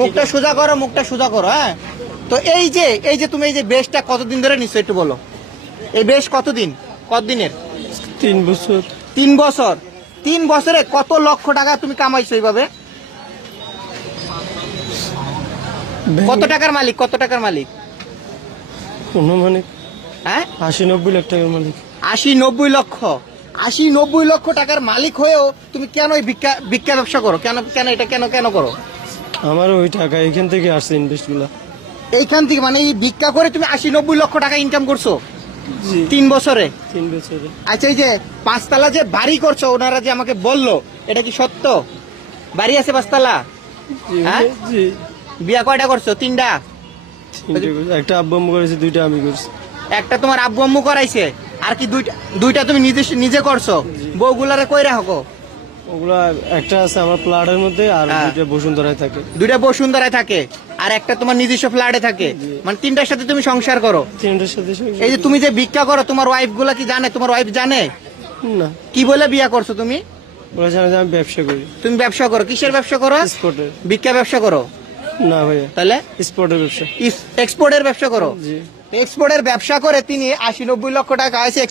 মুখটা সোজা করো, মুখটা সোজা করো। হ্যাঁ, তো এই যে তুমি এই যে বেশটা কতদিন ধরে নিচ্ছ একটু বলো। এই বেশ কতদিনের? 3 বছর। 3 বছর। 3 বছরে কত লক্ষ টাকা তুমি কামাইছো এইভাবে? কত টাকার মালিক? অনুমানিক হ্যাঁ, 80-90 লাখ টাকার মালিক। 80-90 লক্ষ। 80-90 লক্ষ টাকার মালিক হয়েও তুমি কেন এই ভিক্ষা ব্যবসা করো? কেন করো? আমার ওই টাকা এখান থেকে আসছে ইনভেস্ট গুলা। এইখান থেকে মানে এই ভিক্ষা করে তুমি 80-90 লক্ষ টাকা ইনকাম করছো জি 3 বছরে? 3 বছরে। আচ্ছা, এই যে 5 তলা যে বাড়ি করছো, ওনারা যে আমাকে বললো, এটা কি সত্য? বাড়ি আছে 5 তলা? জি হ্যাঁ? জি। বিয়া কয়টা করছো? 3টা? একটা আব্বু আম্মু করেছে, 2টা আমি করছি। একটা তোমার আব্বু আম্মু করাইছে, আর কি দুইটা তুমি নিজে করছো? বউগুলারে কই রাখো? ওগুলা একটা আছে আমার প্লাটের মধ্যে, আর হ্যাঁ। 2টা বসুন্ধরায় থাকে। 2টা বসুন্ধরায় থাকে, আর একটা তোমার নিজস্ব ফ্ল্যাটে থাকে। মানে 3টার সাথে তুমি সংসার করো। 3টার সাথে সংসার। এই যে তুমি যে ভিক্ষা করো, তোমার ওয়াইফ গুলা কি জানে? তোমার ওয়াইফ জানে? না, কি বলে বিয়া করছো তুমি? ওরা জানে যে আমি ব্যবসা করি। তুমি ব্যবসা করো? কিসের ব্যবসা করো? স্পটের। ভিক্ষা ব্যবসা করো? না ভাইয়া, তাহলে স্পটের ব্যবসা। এক্সপোর্টের ব্যবসা করো? জি। এক্সপোর্টের ব্যবসা করে তিনি 80-90 লক্ষ টাকা আছে।